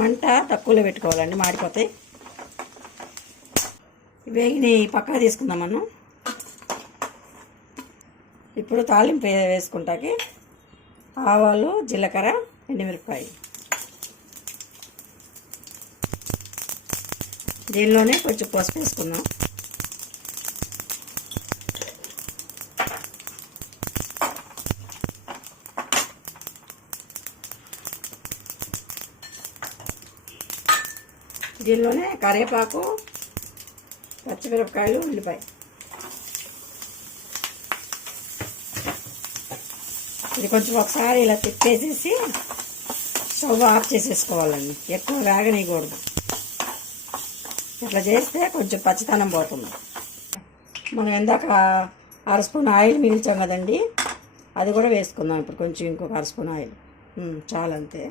మంట తక్కువలో పెట్టుకోవాలండి, మాడిపోతాయి. వేగిని పక్కన తీసుకుందాం మనం. ఇప్పుడు తాలింపు వేసుకుంటాకి ఆవాలు, జీలకర్ర, ఎండుమిరపకాయ. దీనిలోనే కొంచెం పసుపు వేసుకుందాం. దీనిలోనే కరివేపాకు, పచ్చిమిరపకాయలు, ఉల్లిపాయ. ఇది కొంచెం ఒకసారి ఇలా తిప్పేసేసి స్టవ్ ఆఫ్ చేసేసుకోవాలండి. ఎక్కువ వేగనీయకూడదు. ఇట్లా చేస్తే కొంచెం పచ్చితనం పోతుంది. మనం ఇందాక 1/2 స్పూన్ ఆయిల్ మిగిల్చాం కదండి, అది కూడా వేసుకుందాం ఇప్పుడు. కొంచెం ఇంకొక 1/2 స్పూన్ ఆయిల్ చాలంతే.